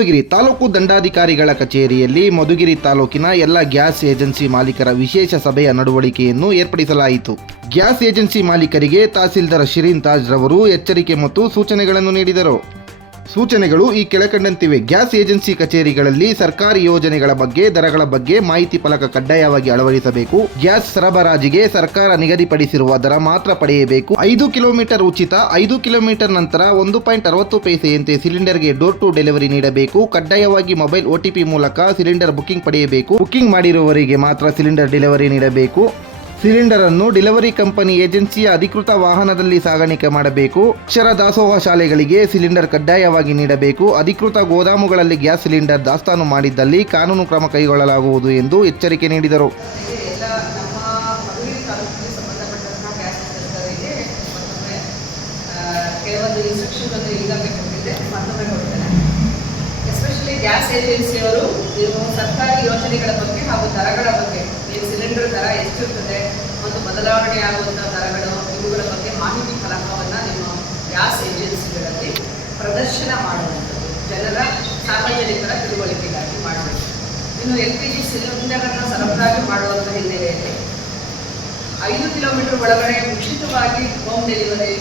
ಮಧುಗಿರಿ ತಾಲೂಕು ದಂಡಾಧಿಕಾರಿಗಳ ಕಚೇರಿಯಲ್ಲಿ ಮಧುಗಿರಿ ತಾಲೂಕಿನ ಎಲ್ಲ ಗ್ಯಾಸ್ ಏಜೆನ್ಸಿ ಮಾಲೀಕರ ವಿಶೇಷ ಸಭೆಯ ನಡವಳಿಕೆಯನ್ನು ಏರ್ಪಡಿಸಲಾಯಿತು. ಗ್ಯಾಸ್ ಏಜೆನ್ಸಿ ಮಾಲೀಕರಿಗೆ ತಹಸೀಲ್ದಾರ್ ಶಿರೀನ್ ತಾಜ್ ರವರು ಎಚ್ಚರಿಕೆ ಮತ್ತು ಸೂಚನೆಗಳನ್ನು ನೀಡಿದರು. ಸೂಚನೆಗಳು ಈ ಕೆಳಕಂಡಂತಿವೆ. ಗ್ಯಾಸ್ ಏಜೆನ್ಸಿ ಕಚೇರಿಗಳಲ್ಲಿ ಸರ್ಕಾರಿ ಯೋಜನೆಗಳ ಬಗ್ಗೆ, ದರಗಳ ಬಗ್ಗೆ ಮಾಹಿತಿ ಫಲಕ ಕಡ್ಡಾಯವಾಗಿ ಅಳವಡಿಸಬೇಕು. ಗ್ಯಾಸ್ ಸರಬರಾಜಿಗೆ ಸರ್ಕಾರ ನಿಗದಿಪಡಿಸಿರುವ ದರ ಮಾತ್ರ ಪಡೆಯಬೇಕು. 5 ಕಿಲೋಮೀಟರ್ ಉಚಿತ, 5 ಕಿಲೋಮೀಟರ್ ನಂತರ 1.60 ಪೈಸೆಯಂತೆ ಸಿಲಿಂಡರ್ಗೆ ಡೋರ್ ಟು ಡೆಲಿವರಿ ನೀಡಬೇಕು. ಕಡ್ಡಾಯವಾಗಿ ಮೊಬೈಲ್ OTP ಮೂಲಕ ಸಿಲಿಂಡರ್ ಬುಕಿಂಗ್ ಪಡೆಯಬೇಕು. ಬುಕಿಂಗ್ ಮಾಡಿರುವವರಿಗೆ ಮಾತ್ರ ಸಿಲಿಂಡರ್ ಡೆಲಿವರಿ ನೀಡಬೇಕು. ಸಿಲಿಂಡರ್ ಅನ್ನು ಡೆಲಿವರಿ ಕಂಪನಿ ಏಜೆನ್ಸಿಯ ಅಧಿಕೃತ ವಾಹನದಲ್ಲಿ ಸಾಗಾಣಿಕೆ ಮಾಡಬೇಕು. ಅಕ್ಷರ ದಾಸೋಹ ಶಾಲೆಗಳಿಗೆ ಸಿಲಿಂಡರ್ ಕಡ್ಡಾಯವಾಗಿ ನೀಡಬೇಕು. ಅಧಿಕೃತ ಗೋದಾಮುಗಳಲ್ಲಿ ಗ್ಯಾಸ್ ಸಿಲಿಂಡರ್ ದಾಸ್ತಾನು ಮಾಡಿದ್ದಲ್ಲಿ ಕಾನೂನು ಕ್ರಮ ಕೈಗೊಳ್ಳಲಾಗುವುದು ಎಂದು ಎಚ್ಚರಿಕೆ ನೀಡಿದರು. ಗ್ಯಾಸ್ ಏಜೆನ್ಸಿಯವರು ನೀವು ಸರ್ಕಾರಿ ಯೋಜನೆಗಳ ಬಗ್ಗೆ ಹಾಗೂ ದರಗಳ ಬಗ್ಗೆ, ನೀವು ಸಿಲಿಂಡರ್ ದರ ಎಷ್ಟಿರ್ತದೆ ಮತ್ತು ಬದಲಾವಣೆ ಆಗುವಂಥ ದರಗಳು, ಇವುಗಳ ಬಗ್ಗೆ ಮಾಹಿತಿ ಫಲಕವನ್ನು ನಿಮ್ಮ ಗ್ಯಾಸ್ ಏಜೆನ್ಸಿಗಳಲ್ಲಿ ಪ್ರದರ್ಶನ ಮಾಡುವಂಥದ್ದು, ಜನರ ಸಾರ್ವಜನಿಕರ ತಿಳುವಳಿಕೆಗಾಗಿ ಮಾಡಬೇಕು. ಇನ್ನು LPG ಸಿಲಿಂಡರನ್ನು ಸರಬರಾಜು ಮಾಡುವಂಥ ಹಿನ್ನೆಲೆಯಲ್ಲಿ 5 ಕಿಲೋಮೀಟರ್ ಒಳಗಡೆ ಉಚಿತವಾಗಿ ಹೋಮ್ ಡೆಲಿವರಿ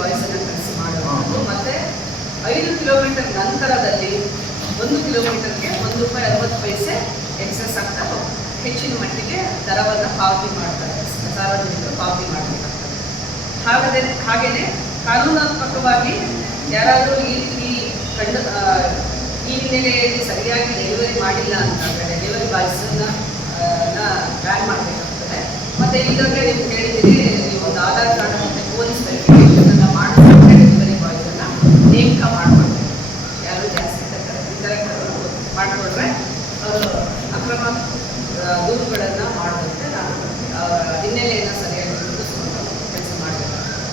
ಬಾಯ್ಸನ್ನು ಕಳಿಸಿ ಮಾಡುವಂಥದ್ದು, ಮತ್ತು 5 ಕಿಲೋಮೀಟರ್ ನಂತರದಲ್ಲಿ 1 ಕಿಲೋಮೀಟರ್ಗೆ ₹1.60 ಎಕ್ಸೆಸ್ ಆಗ್ತಾ ಹೆಚ್ಚಿನ ಮಟ್ಟಿಗೆ ದರವನ್ನು ಪಾವತಿ ಮಾಡ್ತಾರೆ, ಸಾರ್ವಜನಿಕರು ಪಾವತಿ ಮಾಡಬೇಕಾಗ್ತದೆ. ಹಾಗೆಯೇ ಕಾನೂನಾತ್ಮಕವಾಗಿ ಯಾರಾದರೂ ಈ ಹಿನ್ನೆಲೆಯಲ್ಲಿ ಸರಿಯಾಗಿ ಡೆಲಿವರಿ ಮಾಡಿಲ್ಲ ಅಂತಂದರೆ ಡೆಲಿವರಿ ಬಾಯ್ಸನ್ನು ಬ್ಯಾನ್ ಮಾಡಬೇಕಾಗ್ತದೆ. ಮತ್ತು ಈಗಾಗಲೇ ನೀವು ಹೇಳಿದ್ದೀರಿ, ನೀವು ಒಂದು ಆಧಾರ್ ಕಾರ್ಡ್ ಮತ್ತು ಪೊಲೀಸ್ ವೆರಿಫಿಕೇಷನನ್ನು ಮಾಡಿದ್ರೆ ಡೆಲಿವರಿ ಬಾಯ್ಸನ್ನು ನೇಮಕ ಮಾಡಬೇಕು. ಯಾರು ಜಾಸ್ತಿ ಮಾಡಿಕೊಂಡ್ರೆ ಅವರು ಅಕ್ರಮ ದೂರುಗಳನ್ನು ಮಾಡುವಂತೆ ನಾನು ಹಿನ್ನೆಲೆಯನ್ನು ಸರಿಯಾಗಿ ಗುರುತಿಸಿಕೊಂಡು ಕೆಲಸ ಮಾಡಬೇಕಾಗ್ತದೆ.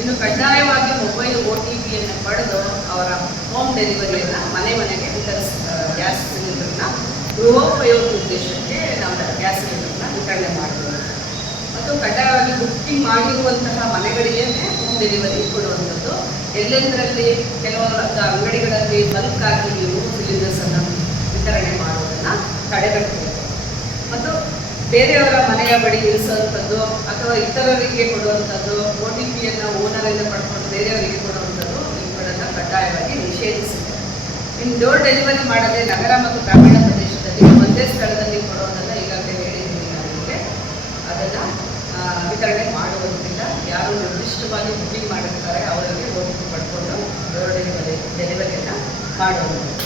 ಇನ್ನು ಕಡ್ಡಾಯವಾಗಿ ಮೊಬೈಲ್ OTPಯನ್ನು ಪಡೆದು ಅವರ ಹೋಮ್ ಡೆಲಿವರಿಯನ್ನು ಮನೆಗೆ ಗ್ಯಾಸ್ ಸಿಲಿಂಡರ್ನ ಗೃಹೋಪಯೋಗ ಉದ್ದೇಶಕ್ಕೆ ನಾವು ಗ್ಯಾಸ್ ಸಿಲಿಂಡರ್ನ ವಿತರಣೆ ಮಾಡಬಹುದು. ಮತ್ತು ಕಡ್ಡಾಯವಾಗಿ ಬುಕ್ಕಿಂಗ್ ಮಾಡಿರುವಂತಹ ಮನೆಗಳಿಗೆ ಹೋಮ್ ಡೆಲಿವರಿ ಕೊಡುವಂಥದ್ದು. ಎಲ್ಲೆಂದರಲ್ಲಿ ಕೆಲವೊಂದು ಅಂಗಡಿಗಳಲ್ಲಿ ಬಲ್ಕಾಗಿ ನೀವು ಸಿಲಿಂಡರ್ಸನ್ನು ವಿತರಣೆ ಮಾಡುವುದನ್ನು ತಡೆಗಟ್ಟಬೇಕು. ಮತ್ತು ಬೇರೆಯವರ ಮನೆಯ ಬಳಿ ಇರಿಸುವಂಥದ್ದು ಅಥವಾ ಇತರರಿಗೆ ಕೊಡುವಂಥದ್ದು, OTPಯನ್ನು ಓನರಿಂದ ಪಡ್ಕೊಂಡು ಬೇರೆಯವರಿಗೆ ಕೊಡುವಂಥದ್ದು, ಇವುಗಳನ್ನು ಕಡ್ಡಾಯವಾಗಿ ನಿಷೇಧಿಸಿದೆ. ಇನ್ನು ಡೋರ್ ಡೆಲಿವರಿ ಮಾಡದೆ ನಗರ ಮತ್ತು ಗ್ರಾಮೀಣ ಪ್ರದೇಶದಲ್ಲಿ ಒಂದೇ ಸ್ಥಳದಲ್ಲಿ ಕೊಡುವುದನ್ನು ಈಗಾಗಲೇ ಹೇಳಿದ್ದೀನಿ. ನಮಗೆ ಅದನ್ನು ವಿತರಣೆ ಮಾಡುವುದಿಲ್ಲ. ಯಾರು ನಿರ್ದಿಷ್ಟವಾಗಿ ಬುಕಿಂಗ್ ಮಾಡಿರ್ತಾರೆ ಅವರಿಗೆ OTP ಪಡ್ಕೊಂಡು ಡೋರ್ ಡೆಲಿವರಿಯನ್ನು ಮಾಡುವಂಥದ್ದು.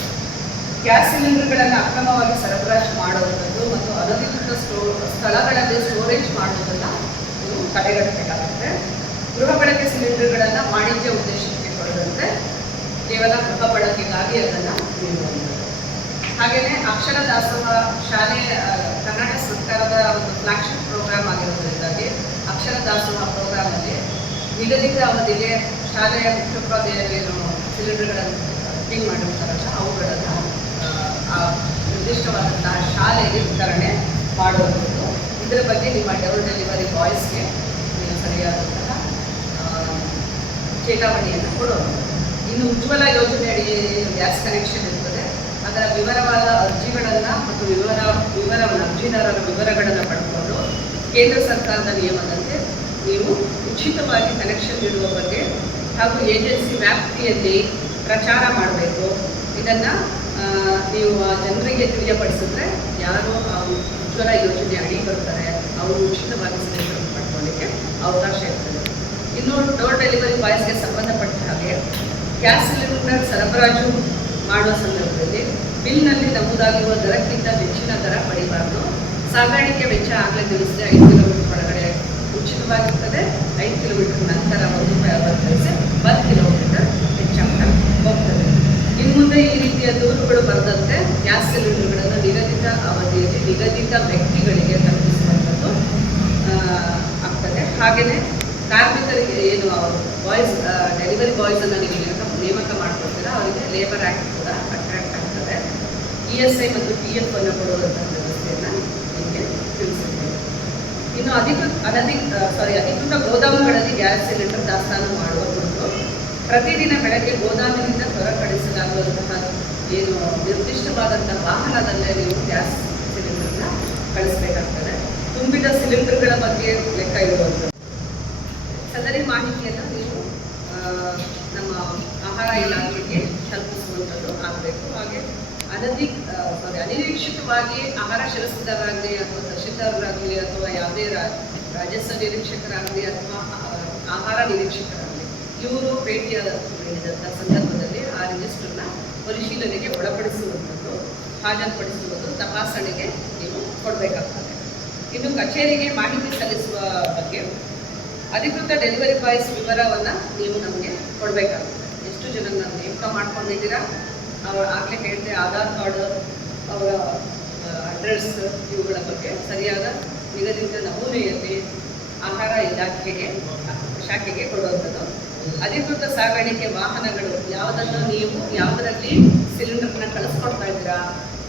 ಗ್ಯಾಸ್ ಸಿಲಿಂಡರ್ಗಳನ್ನು ಅಕ್ರಮವಾಗಿ ಸರಬರಾಜು ಮಾಡುವಂಥದ್ದು ಮತ್ತು ಅನಧಿಕೃತ ಸ್ಥಳಗಳಲ್ಲಿ ಸ್ಟೋರೇಜ್ ಮಾಡುವುದನ್ನು ನೀವು ತಡೆಗಟ್ಟಬೇಕಾಗುತ್ತೆ. ಗೃಹ ಬಳಕೆ ಸಿಲಿಂಡರ್ಗಳನ್ನು ವಾಣಿಜ್ಯ ಉದ್ದೇಶಕ್ಕೆ ಕೊಡದಂತೆ ಕೇವಲ ಗೃಹ ಬಳಕೆಗಾಗಿ ಅದನ್ನು ನೀಡುವಂಥದ್ದು. ಹಾಗೆಯೇ ಅಕ್ಷರ ದಾಸೋಹ ಶಾಲೆ ಕರ್ನಾಟಕ ಸರ್ಕಾರದ ಒಂದು ಫ್ಲಾಗ್ಶಿಪ್ ಪ್ರೋಗ್ರಾಮ್ ಆಗಿರೋದ್ರಿಂದಾಗಿ ಅಕ್ಷರ ದಾಸೋಹ ಪ್ರೋಗ್ರಾಮಲ್ಲಿ ನಿಗದಿತ ಅವಧಿಗೆ ಶಾಲೆಯ ಮುಖ್ಯೋಪಾಧ್ಯಾಯರು ಸಿಲಿಂಡರ್ಗಳನ್ನು ಬುಕಿಂಗ್ ಮಾಡಿರ್ತಾರಲ್ಲ ಅವುಗಳನ್ನು ನಿರ್ದಿಷ್ಟವಾದಂತಹ ಶಾಲೆಗೆ ವಿತರಣೆ ಮಾಡುವಂಥದ್ದು. ಇದರ ಬಗ್ಗೆ ನಿಮ್ಮ ಡೋರ್ ಡೆಲಿವರಿ ಬಾಯ್ಸ್ಗೆ ನೀವು ಸರಿಯಾದಂತಹ ಚೇತಾವಣೆಯನ್ನು ಕೊಡುವಂಥದ್ದು. ಇನ್ನು ಉಜ್ವಲ ಯೋಜನೆ ಅಡಿ ಗ್ಯಾಸ್ ಕನೆಕ್ಷನ್ ಇರ್ತದೆ, ಅದರ ವಿವರವಾದ ಅರ್ಜಿಗಳನ್ನು ಮತ್ತು ಅರ್ಜಿದಾರರ ವಿವರಗಳನ್ನು ಪಡ್ಕೊಂಡು ಕೇಂದ್ರ ಸರ್ಕಾರದ ನಿಯಮದಂತೆ ನೀವು ಉಚಿತವಾಗಿ ಕನೆಕ್ಷನ್ ನೀಡುವ ಬಗ್ಗೆ ಹಾಗೂ ಏಜೆನ್ಸಿ ವ್ಯಾಪ್ತಿಯಲ್ಲಿ ಪ್ರಚಾರ ಮಾಡಬೇಕು. ಇದನ್ನು ನೀವು ಜನರಿಗೆ ತಿಳಿಯಪಡಿಸಿದ್ರೆ ಯಾರು ಉಜ್ವಲ ಯೋಜನೆ ಅಡಿ ಬರ್ತಾರೆ ಅವರು ಉಚಿತವಾಗಿ ಸಿಲಿಂಡರ್ ಪಡ್ಕೊಳ್ಳಿಕ್ಕೆ ಅವಕಾಶ ಇರ್ತದೆ. ಇನ್ನು ಡೋರ್ ಡೆಲಿವರಿ ಬಾಯ್ಸ್ಗೆ ಸಂಬಂಧಪಟ್ಟ ಹಾಗೆ ಗ್ಯಾಸ್ ಸಿಲಿಂಡರ್ ಸರಬರಾಜು ಮಾಡುವ ಸಂದರ್ಭದಲ್ಲಿ ಬಿಲ್ನಲ್ಲಿ ನಮೂದಾಗಿರುವ ದರಕ್ಕಿಂತ ಹೆಚ್ಚಿನ ದರ ಪಡಿಬಾರ್ದು. ಸಾಗಾಣಿಕೆ ವೆಚ್ಚ ಆಗಲೇ ತಿಳಿಸಿದೆ, 5 ಕಿಲೋಮೀಟರ್ ಒಳಗಡೆ ಉಚಿತವಾಗಿರ್ತದೆ. 5 ಕಿಲೋಮೀಟರ್ ನಂತರ ₹1.60 1 ಕಿಲೋಮೀಟರ್ ಹೆಚ್ಚಾಗ್ತಾ ಹೋಗ್ತದೆ. ಇನ್ನು ಮುಂದೆ ಈ ರೀತಿಯ ದೂರುಗಳು ಬರದಂತೆ ಗ್ಯಾಸ್ ಸಿಲಿಂಡರ್ಗಳನ್ನು ನಿಗದಿತ ಅವಧಿಯಲ್ಲಿ ನಿಗದಿತ ವ್ಯಕ್ತಿಗಳಿಗೆ ತಲುಪಿಸುವಂಥದ್ದು ಆಗ್ತದೆ. ಹಾಗೆಯೇ ಕಾರ್ಮಿಕರಿಗೆ ಏನು ಅವರು ಡೆಲಿವರಿ ಬಾಯ್ಸನ್ನು ನೀವು ನೇಮಕ ಮಾಡ್ಕೊಳ್ತೀರ ಅವರಿಗೆ ಲೇಬರ್ ಆ್ಯಕ್ಟ್ ಕೂಡ ಅಟ್ರಾಕ್ಟ್ ಆಗ್ತದೆ. ESI ಮತ್ತು PF ಅನ್ನು ಕೊಡುವಂಥ ವ್ಯವಸ್ಥೆಯನ್ನು ನಿಮಗೆ ತಿಳಿಸಿದ್ದೇವೆ. ಇನ್ನು ಅಧಿಕೃತ ಗೋದಾಮುಗಳಲ್ಲಿ ಗ್ಯಾಸ್ ಸಿಲಿಂಡರ್ ದಾಸ್ತಾನು ಮಾಡುವ ಕುರಿತು ಪ್ರತಿದಿನ ಬೆಳಗ್ಗೆ ಗೋದಾಮಿನಿಂದ ಹೊರಪಡಿಸಲಾಗುವಂತಹ ಏನು ನಿರ್ದಿಷ್ಟವಾದಂಥ ವಾಹನದಲ್ಲೇ ನೀವು ಗ್ಯಾಸ್ ಸಿಲಿಂಡರ್ನ ಕಳಿಸ್ಬೇಕಾಗ್ತದೆ. ತುಂಬಿದ ಸಿಲಿಂಡರ್ಗಳ ಬಗ್ಗೆ ಲೆಕ್ಕ ಇರುವಂಥದ್ದು. ಸದರಿ ಮಾಹಿತಿಯನ್ನು ನೀವು ನಮ್ಮ ಆಹಾರ ಇಲಾಖೆಗೆ ತಲುಪಿಸುವಂಥದ್ದು ಆಗಬೇಕು. ಹಾಗೆ ಅನಿರೀಕ್ಷಿತವಾಗಿ ಆಹಾರ ಶಿರಸ್ತಿದಾರರಾಗಲಿ ಅಥವಾ ತಹಶೀಲ್ದಾರರಾಗಲಿ ಅಥವಾ ಯಾವುದೇ ರಾಜಸ್ವ ನಿರೀಕ್ಷಕರಾಗಲಿ ಅಥವಾ ಆಹಾರ ನಿರೀಕ್ಷಕರಾಗಲಿ ಇವರು ಭೇಟಿಯ ನೀಡಿದಂಥ ಸಂದರ್ಭದಲ್ಲಿ ಆ ರಿಜಿಸ್ಟರ್ನ ಪರಿಶೀಲನೆಗೆ ಒಳಪಡಿಸುವಂಥದ್ದು, ಹಾಜರುಪಡಿಸುವುದು, ತಪಾಸಣೆಗೆ ನೀವು ಕೊಡಬೇಕಾಗ್ತದೆ. ಇನ್ನು ಕಚೇರಿಗೆ ಮಾಹಿತಿ ಸಲ್ಲಿಸುವ ಬಗ್ಗೆ ಅಧಿಕೃತ ಡೆಲಿವರಿ ಬಾಯ್ಸ್ ವಿವರವನ್ನು ನೀವು ನಮಗೆ ಕೊಡಬೇಕಾಗುತ್ತೆ. ಎಷ್ಟು ಜನನ ನೇಮಕ ಮಾಡ್ಕೊಂಡಿದ್ದೀರಾ, ಅವರ ಆಗಲೇ ಹೇಳಿದೆ ಆಧಾರ್ ಕಾರ್ಡ್, ಅವರ ಅಡ್ರೆಸ್, ಇವುಗಳ ಬಗ್ಗೆ ಸರಿಯಾದ ನಿಗದಿತ ನಮೂನೆಯಲ್ಲಿ ಆಹಾರ ಇಲಾಖೆಗೆ ಶಾಖೆಗೆ ಕೊಡುವಂಥದ್ದು. ಅಧಿಕೃತ ಸಾಗಾಣಿಕೆ ವಾಹನಗಳು ಯಾವುದನ್ನು ನೀವು ಯಾವುದರಲ್ಲಿ ಸಿಲಿಂಡರ್ನ ಕಳಿಸ್ಕೊಡ್ತಾ ಇದ್ದೀರಾ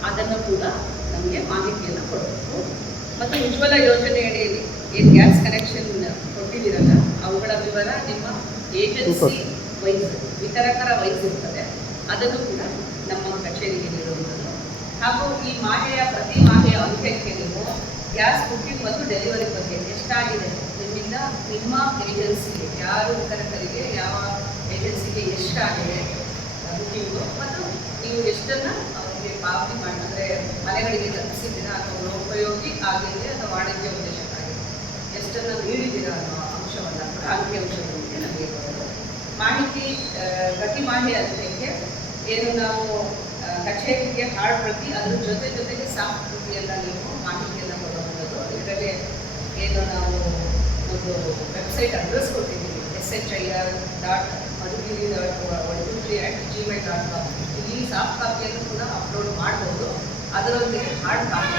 ಅದನ್ನು ಕೂಡ ನಮಗೆ ಮಾಹಿತಿಯನ್ನು ಕೊಡಬೇಕು. ಮತ್ತು ಉಜ್ವಲ ಯೋಜನೆಯಡಿಯಲ್ಲಿ ಏನು ಗ್ಯಾಸ್ ಕನೆಕ್ಷನ್ ಕೊಟ್ಟಿದ್ದೀರಲ್ಲ ಅವುಗಳ ವಿವರ ನಿಮ್ಮ ಏಜೆನ್ಸಿ ವೈಸ್ ವಿತರಕರ ವೈಸ್ ಇರ್ತದೆ, ಅದನ್ನು ಕೂಡ ನಮ್ಮ ಕಚೇರಿಗೆ ನೀಡುವಂಥದ್ದು. ಹಾಗೂ ಈ ಮಾಹೆಯ ಪ್ರತಿ ಮಾಹೆಯ ಅಂತ್ಯಕ್ಕೆ ನೀವು ಗ್ಯಾಸ್ ಬುಕ್ಕಿಂಗ್ ಮತ್ತು ಡೆಲಿವರಿ ಬಗ್ಗೆ ಎಷ್ಟಾಗಿದೆ ನಿಮ್ಮಿಂದ ನಿಮ್ಮ ಏಜೆನ್ಸಿಗೆ ಯಾರು ವಿತರಕರಿಗೆ ಯಾವ ಏಜೆನ್ಸಿಗೆ ಎಷ್ಟಾಗಿದೆ ಬುಕ್ಕಿಂಗು ಮತ್ತು ನೀವು ಎಷ್ಟನ್ನು ಅವರಿಗೆ ಪಾವತಿ ಮಾಡಿ ಅಂದರೆ ಮನೆಗಳಿಗೆ ತಲುಪಿಸಿದ್ದೀರಾ ಅಥವಾ ಲೋಕೋಪಯೋಗಿ ಆಗಿದೆ ಅಥವಾ ವಾಣಿಜ್ಯ ಉದ್ದೇಶಕ್ಕಾಗಿದೆ ಎಷ್ಟನ್ನು ನೀಡಿದ್ದೀರಾ ಅನ್ನೋ ಅಂಶವನ್ನು ಕೂಡ ಅಂಕಿಅಂಶದೊಂದಿಗೆ ನಮಗೆ ಕೊಡೋದು. ಮಾಹಿತಿ ಪ್ರತಿ ಮಾಹೆಯ ಅಂತ್ಯಕ್ಕೆ ಏನು ನಾವು ಕಚೇರಿಗೆ ಹಾರ್ಡ್ ಪ್ರತಿ ಅದ್ರ ಜೊತೆಗೆ ಸಾಫ್ಟ್ ಪ್ರತಿಯೆಲ್ಲ ನೀವು ಮಾಹಿತಿಯನ್ನು ಕೊಡುವಂಥದ್ದು. ಇದರಲ್ಲಿ ಏನು ನಾವು ಒಂದು ವೆಬ್ಸೈಟ್ ಅಡ್ರೆಸ್ ಕೊಟ್ಟಿದ್ದೀವಿ shir.madugiri.123@gmail.com. ಇಲ್ಲಿ ಸಾಫ್ಟ್ ಕಾಪಿಯನ್ನು ಕೂಡ ಅಪ್ಲೋಡ್ ಮಾಡ್ಬೋದು. ಅದರೊಂದಿಗೆ ಹಾರ್ಡ್ ಕಾಪಿ